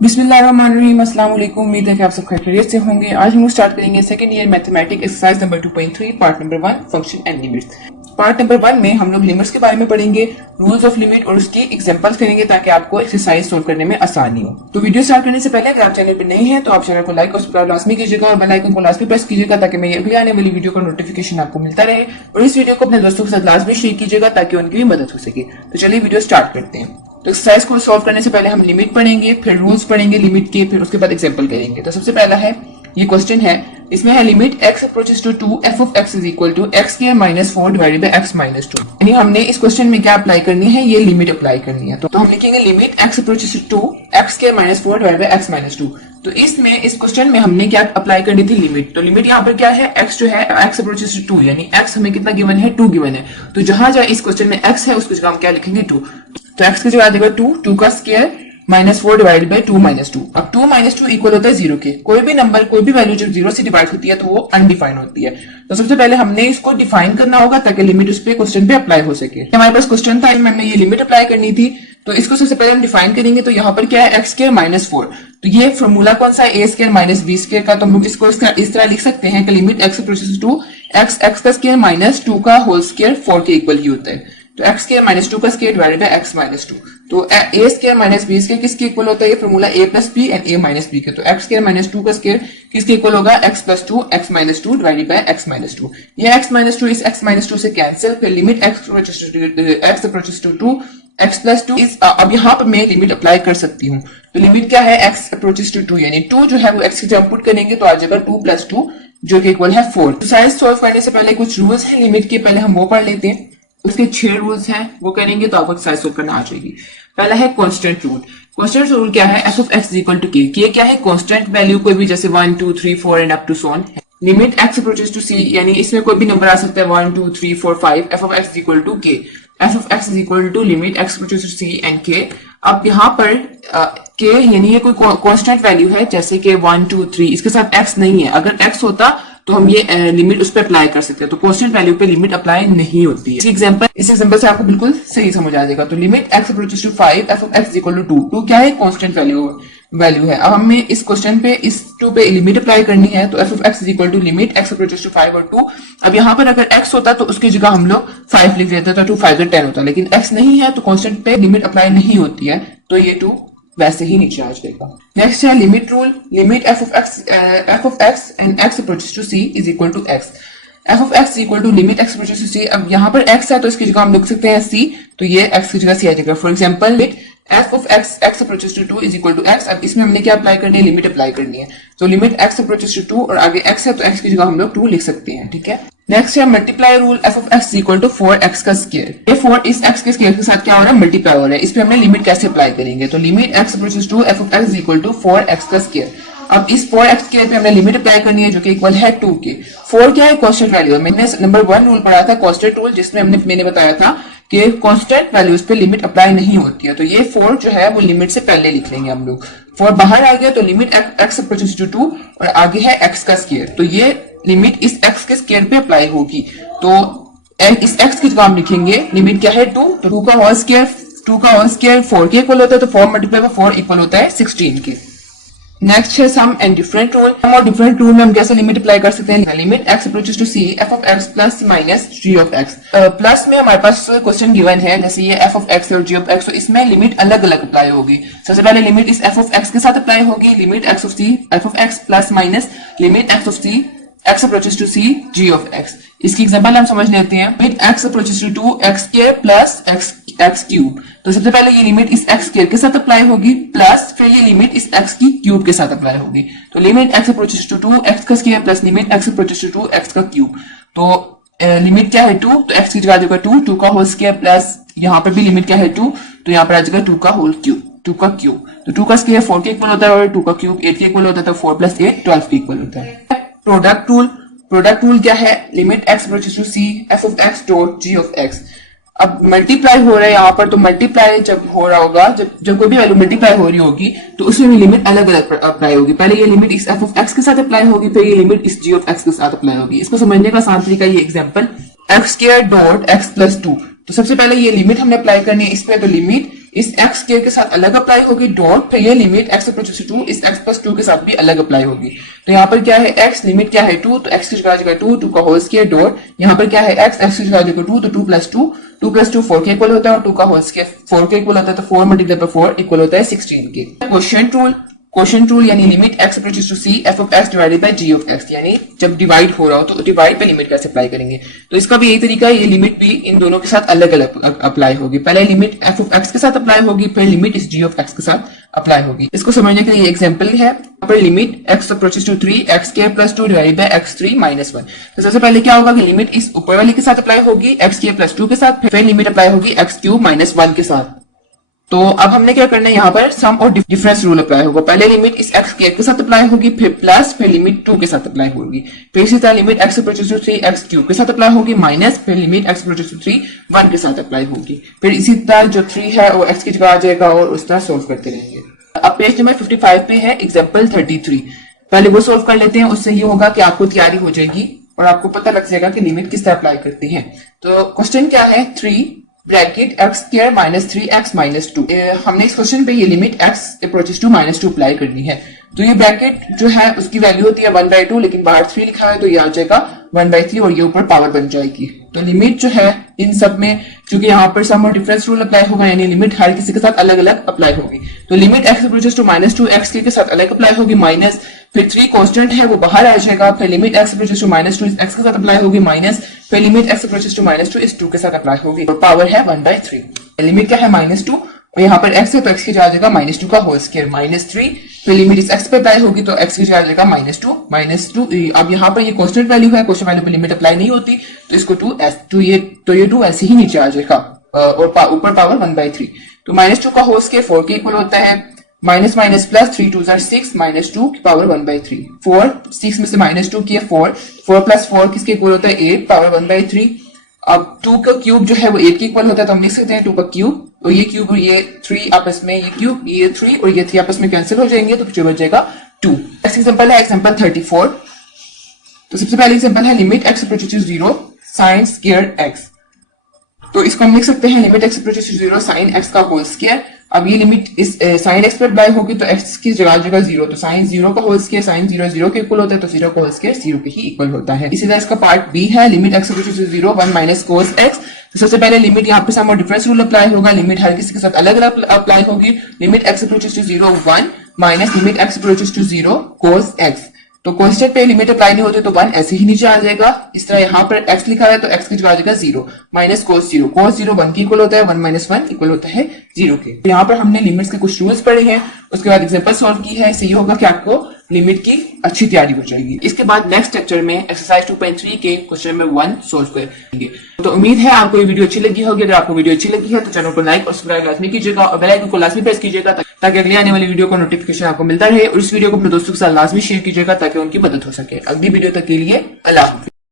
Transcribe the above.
बिस्मिल्लाहिर्रहमानिर्रहीम, अस्सलाम वालेकुम। उम्मीद है कि आप सब खैरियत से होंगे। आज हम स्टार्ट करेंगे second year mathematics exercise number 2.3 part number 1 function and limits. Part number 1 में हम लोग लिमिट्स के बारे में पढ़ेंगे, रूल्स ऑफ लिमिट और उसकी एग्जांपल्स करेंगे ताकि आपको एक्सरसाइज सोल्व करने में आसानी हो। तो वीडियो स्टार्ट करने से पहले अगर आप चैनल पर नए हैं तो आप चैनल को लाइक और सब्सक्राइब लाजमी कीजिएगा और बेल आइकन को लाजमी प्रेस कीजिएगा ताकि मेरी अगली आने वाली वीडियो का नोटिफिकेशन आपको मिलता रहे। और इस वीडियो को अपने दोस्तों के साथ लाजमी शेयर कीजिएगा ताकि उनकी भी मदद हो सके। तो चलिए वीडियो स्टार्ट करते हैं। तो एक्सरसाइज को सॉल्व करने से पहले हम लिमिट पढ़ेंगे, फिर रूल्स पढ़ेंगे लिमिट के, फिर उसके बाद एग्जांपल करेंगे। तो सबसे पहला है ये क्वेश्चन है, इसमें है limit x approaches to 2 f of x is equal to x square minus 4 divided by x minus 2। यानी हमने इस क्वेश्चन में क्या अप्लाई करनी है, ये लिमिट अप्लाई करनी है। तो हम लिखेंगे limit x approaches to 2 x square minus 4 divided by x minus 2। तो इसमें इस क्वेश्चन में हमने क्या अप्लाई करनी थी, लिमिट। तो लिमिट यहाँ पर क्या है, x जो है x अप्रोचेस टू 2, यानी x हमें कितना गिवन है, 2 गिवन है। तो जहां जहां इस क्वेश्चन में x है उसकी जगह हम क्या लिखेंगे, 2। तो x की जगह आ जाएगा 2 का square minus 4 divide by 2 minus 2। अब 2 माइनस 2 इक्वल होता है 0 के। कोई भी नंबर, कोई भी वैल्यू जब 0 से डिवाइड होती है तो वो अनडिफाइंड होती है। तो सबसे पहले हमने इसको डिफाइन करना होगा ताकि लिमिट उस पे क्वेश्चन पे अप्लाई हो सके। हमारे पास क्वेश्चन था, हमें ये लिमिट अप्लाई करनी थी। तो इसको सबसे पहले हम डिफाइन करेंगे। तो यहाँ पर क्या है, एक्स स्क्वायर माइनस 4। तो ये फॉर्मूला कौन सा है, ए स्क्वायर माइनस बी स्क्वायर का। तो हम लोग इसको इस तरह लिख सकते हैं कि limit x approaches to x का स्क्वायर माइनस 2 का होल स्क्वायर 4 के इक्वल ही होता है। तो एक्स स्क्वायर माइनस 2 का square divided by x minus 2। तो a square minus b square किसके इक्वल होता है, ये formula a plus b and a minus b का। तो एक्स स्क्वायर माइनस 2 का स्क्वायर किसके इक्वल होगा, x plus 2 x minus 2 divided by x minus 2। ये एक्स माइनस 2 इस एक्स माइनस 2 से कैंसिल, फिर limit x approaches to 2 x plus 2 इस अब यहाँ पर मैं लिमिट अप्लाई कर सकती हूँ। तो लिमिट क्या है, x अप्रोचेस टू 2, यानी 2 जो है वो x की जगह पुट करेंगे तो आ जाएगा 2 प्लस 2 जो कि इक्वल है 4। एक्सरसाइज सॉल्व करने से पहले कुछ रूल्स हैं लिमिट के, पहले हम वो पढ़ लेते हैं। उसके 6 रूल्स हैं, वो करेंगे तो आपको एक्सरसाइज सॉल्व करना आ जाएगी। पहला है कांस्टेंट रूल। कांस्टेंट रूल क्या है, f of x equal to k। k क्या है, कांस्टेंट वैल्यू कोई भी, जैसे 1 2 3 4 and up to so on. Limit x approaches to c, यानी इसमें कोई भी नंबर आ सकता है 1 2 3 4 5। f of x equal to k। f of x is equal to limit x approaches to c and k। अब यहाँ पर k यानी ये कोई कांस्टेंट वैल्यू है, जैसे कि 1 2 3, इसके साथ x नहीं है। अगर x होता तो हम ये लिमिट उस पर अप्लाई कर सकते हैं। तो कांस्टेंट वैल्यू पे लिमिट अप्लाई नहीं होती है। इस एग्जांपल से आपको बिल्कुल सही समझ आ जाएगा। तो limit x approaches to 5 f of x equal to 2 क्या है, कांस्टेंट वैल्यू है। अब हमें इस क्वेश्चन पे इस 2 पे लिमिट अप्लाई करनी है। तो f of x equal to limit x approaches to 5 और 2। अब यहाँ पर अगर x होता तो उसकी जगह हम लोग 5 लिख देते, तो 2 5 10 होता, लेकिन x नहीं है तो कांस्टेंट पे लिमिट अप्लाई नहीं होती है, तो ये 2 वैसे ही नीचे आ जाएगा। नेक्स्ट है limit rule. Limit f of x and x approaches to c is equal to x। f of x equal to limit x approaches to c। अब यहाँ पर x है तो इसकी जगह हम लिख सकते हैं c, तो ये x की जगह c आ जाएगा। For example limit f of x approaches to 2 is equal to x। अब इसमें हमने क्या अप्लाई करनी है, लिमिट अप्लाई करनी है। तो लिमिट x अप्रोचेस टू 2 और आगे x है तो x की जगह हम लोग 2 लिख सकते हैं, ठीक है। नेक्स्ट है multiply rule. f of x equal to 4x का स्क्वायर। ये 4 इस x के स्क्वायर के साथ क्या हो रहा है, मल्टीप्लाई हो रहा है। इस पे हमने लिमिट कैसे अप्लाई करेंगे, तो limit x approaches to f of x equal to 4x का स्क्वायर। अब इस 4x स्क्वायर पे हमने लिमिट अप्लाई करनी है जो कि इक्वल है 2 के। 4 क्या है, कांस्टेंट वैल्यू है। मैंने नंबर 1 रूल पढ़ा था कांस्टेंट रूल, जिसमें मैंने बताया था कि कांस्टेंट वैल्यूज पे लिमिट अप्लाई नहीं होती है। तो ये 4 जो है वो लिमिट से पहले लिख लेंगे हम लोग। 4 बाहर आ गया तो लिमिट x अप्रोचेस टू 2 और आगे है x का स्क्वायर। तो ये लिमिट इस x के स्क्वायर पे अप्लाई होगी। तो इस x की जगह हम लिखेंगे लिमिट क्या है 2। तो 2 का होल स्क्वायर 4 के इक्वल होता है, तो 4 मल्टीप्लाई बाय 4 इक्वल होता है 16 के। नेक्स्ट है सम एंड डिफरेंट रूल। सम और डिफरेंट रूल में हम कैसे लिमिट अप्लाई कर सकते हैं, limit x approaches to c f of x plus minus g of x। Plus में हमारे पास क्वेश्चन गिवन है, जैसे ये f of x और g of x, तो इसमें लिमिट अलग अलग अप्लाई होगी। सबसे पहले लिमिट इस f of x के साथ अप्लाई होगी, limit x of x plus minus limit x of c x approaches to c g of x। इसकी एग्जांपल हम समझ लेते हैं। Limit x approaches to 2 x square plus x cube. तो सबसे पहले ये लिमिट इस x स्क्वायर के साथ अप्लाई होगी, प्लस फिर ये लिमिट इस x की क्यूब के साथ अप्लाई होगी। तो limit x approaches to 2 x का square plus limit x approaches to 2 x का क्यूब। तो लिमिट क्या है 2, तो x की जगह आ जाएगा 2 का होल स्क्वायर प्लस यहाँ पर भी लिमिट क्या है 2, तो यहाँ पर आ जाएगा 2 का होल क्यूब, 2 का क्यूब। तो 2 का स्क्वायर 4 के इक्वल होता है और 2 का क्यूब 8 के इक्वल होता है, तो 4 प्लस 8 12 के इक्वल होता है। Product rule. प्रोडक्ट रूल क्या है, limit x approaches to c f of x dot g of x। अब मल्टीप्लाई हो रहा है यहाँ पर, तो मल्टीप्लाई जब हो रहा होगा, जब कोई भी वैल्यू मल्टीप्लाई हो रही होगी तो उसमें भी लिमिट अलग अलग अप्लाई होगी। पहले ये लिमिट इस f of x के साथ अप्लाई होगी, फिर ये लिमिट इस g of x के साथ अप्लाई होगी। इसको समझने का आसान तरीका ये example x square dot x plus 2। तो सबसे पहले ये लिमिट हमने अप्लाई करनी है इस पे। तो लिमिट इस x स्क्वायर के साथ अलग अप्लाई होगी डॉट, फिर ये लिमिट x अप्रोचेस टू 2 इस x प्लस 2 के साथ भी अलग अप्लाई होगी। तो यहाँ पर क्या है x, लिमिट क्या है 2, तो x की जगह आ जाएगा 2 का होल स्क्वायर डॉट, यहाँ पर क्या है x की जगह आ जाएगा 2, तो 2 प्लस 2 4 के इक्वल होता है और 2 का होल स्क्वायर 4 के इक्वल होता है, तो 4 मल्टीप्लाई बाय 4 इक्वल होता है 16 के। क्वेश्चन रूल यानी limit x approaches to c f of x divided by g of x, यानी जब डिवाइड हो रहा हो तो डिवाइड पे लिमिट कैसे अप्लाई करेंगे। तो इसका भी यही तरीका है, ये लिमिट भी इन दोनों के साथ अलग अलग अप्लाई होगी। पहले लिमिट f ऑफ x के साथ अप्लाई होगी, फिर लिमिट इस g ऑफ x के साथ अप्लाई होगी। इसको समझने के लिए एग्जांपल है, यहाँ पर limit x approaches to 3 x square plus 2 divided by x3 minus 1। तो सबसे पहले क्या होगा कि लिमिट इस ऊपर वाली के साथ अप्लाई होगी x स्क्वायर प्लस 2 के साथ, फिर लिमिट अप्लाई होगी x क्यूब माइनस 1 के साथ। तो अब हमने क्या करना है, यहाँ पर सम और डिफरेंस रूल अप्लाई होगा। पहले लिमिट इस x स्क्वायर के साथ अप्लाई होगी, फिर प्लस, फिर लिमिट 2 के साथ अप्लाई होगी, फिर इसी तरह limit x approaches to 3 x cube के साथ अप्लाई होगी माइनस, फिर लिमिट x अप्रोचेस टू 3 1 के साथ अप्लाई होगी। फिर इसी तरह जो 3 है वो x की जगह आ जाएगा और उस तरह सोल्व करते रहेंगे। अब पेज नंबर 55 पे है एग्जाम्पल 33, पहले वो सोल्व कर लेते हैं। उससे ये होगा कि आपको तैयारी हो जाएगी और आपको पता लग जाएगा कि लिमिट किस तरह अप्लाई करती है। तो क्वेश्चन क्या है, 3 bracket x square minus 3x minus 2। हमने इस क्वेश्चन पे ये limit x approaches to minus 2 apply करनी है। तो ये ब्रैकेट जो है उसकी वैल्यू होती है 1/2, लेकिन बाहर 3 लिखा है तो ये आ जाएगा 1/3 और ये ऊपर पावर बन जाएगी। तो लिमिट जो है इन सब में, क्योंकि यहाँ पर सम और डिफरेंस रूल अप्लाई होगा, यानी लिमिट हर किसी के साथ अलग अलग अप्लाई होगी। तो limit x approaches to minus 2 x के साथ अलग अप्लाई होगी माइनस, फिर 3 कांस्टेंट है वो बाहर आ जाएगा, फिर limit x approaches to minus 2 इस x के साथ अप्लाई होगी माइनस, फिर limit x approaches to minus 2 इस 2 के साथ अप्लाई होगी और पावर है 1/3। लिमिट क्या है -2 और यहाँ पर x है तो x की जगह आ जाएगा -2 का होल स्क्वायर -3, फिर लिमिट इस x पे अप्लाई होगी तो x की जगह आ जाएगा -2। अब यहाँ पर ये कांस्टेंट वैल्यू है, कांस्टेंट वैल्यू पे लिमिट अप्लाई नहीं होती, तो इसको 2 ये 2 ऐसे ही नीचे आ जाएगा और ऊपर पावर 1/3। तो -2 का होल स्क्वायर 4 के इक्वल होता है, माइनस माइनस प्लस 3 2 6 -2 की पावर 1/3। 4 6 में से -2 किया 4 प्लस 4 किसके इक्वल होता है 8 पावर 1/3। अब 2 का क्यूब जो है वो 8 के इक्वल होता है, तो हम लिख सकते हैं 2 का क्यूब, तो ये क्यूब और ये 3 आपस में, ये क्यूब ये 3 और ये 3 आपस में कैंसिल हो जाएंगे, तो जो बच जाएगा 2। नेक्स्ट एग्जांपल है एग्जांपल 34। तो सबसे पहले एग्जांपल है limit x approaches to 0 sin square x। तो इसको हम लिख सकते हैं limit x approaches to 0 sin x का होल स्क्वायर। अब ये लिमिट इस sin x पर अप्लाई होगी तो x की जगह आ जाएगा 0, तो sin 0 का होल स्क्वायर sin 0 0 के इक्वल होता है, तो 0 का होल स्क्वायर 0 के ही इक्वल होता है। इसी तरह इसका पार्ट बी है limit x approaches to 0 1 minus cos x। तो सबसे पहले लिमिट यहाँ पे सम और डिफरेंस रूल अप्लाई होगा, लिमिट हर किसी के साथ अलग अलग अप्लाई होगी। Limit x approaches to 0 1 minus limit x approaches to 0 cos x। तो कांस्टेंट पे लिमिट अप्लाई नहीं होती तो 1 ऐसे ही नीचे आ जाएगा। इस तरह यहाँ पर x लिखा है तो x की जगह आ जाएगा 0 माइनस cos 0 1 के इक्वल होता है, 1 माइनस 1 इक्वल होता है 0 के। तो यहाँ पर हमने लिमिट्स के कुछ रूल्स पढ़े हैं, उसके बाद एग्जांपल सॉल्व की है। इससे ये होगा कि आपको लिमिट की अच्छी तैयारी हो जाएगी। इसके बाद नेक्स्ट लेक्चर में एक्सरसाइज 2.3 के क्वेश्चन नंबर 1 सोल्व करेंगे। तो उम्मीद है आपको ये वीडियो अच्छी लगी होगी। अगर आपको वीडियो अच्छी लगी है तो चैनल को लाइक और सब्सक्राइब लाजमी कीजिएगा और बेल आइकन को लाजमी प्रेस कीजिएगा ताकि अगले आने वाली वीडियो का नोटिफिकेशन आपको मिलता रहे। और इस वीडियो को अपने दोस्तों के साथ लाजमी शेयर कीजिएगा ताकि उनकी मदद हो सके। अगली वीडियो तक के लिए अल्लाह हाफिज़।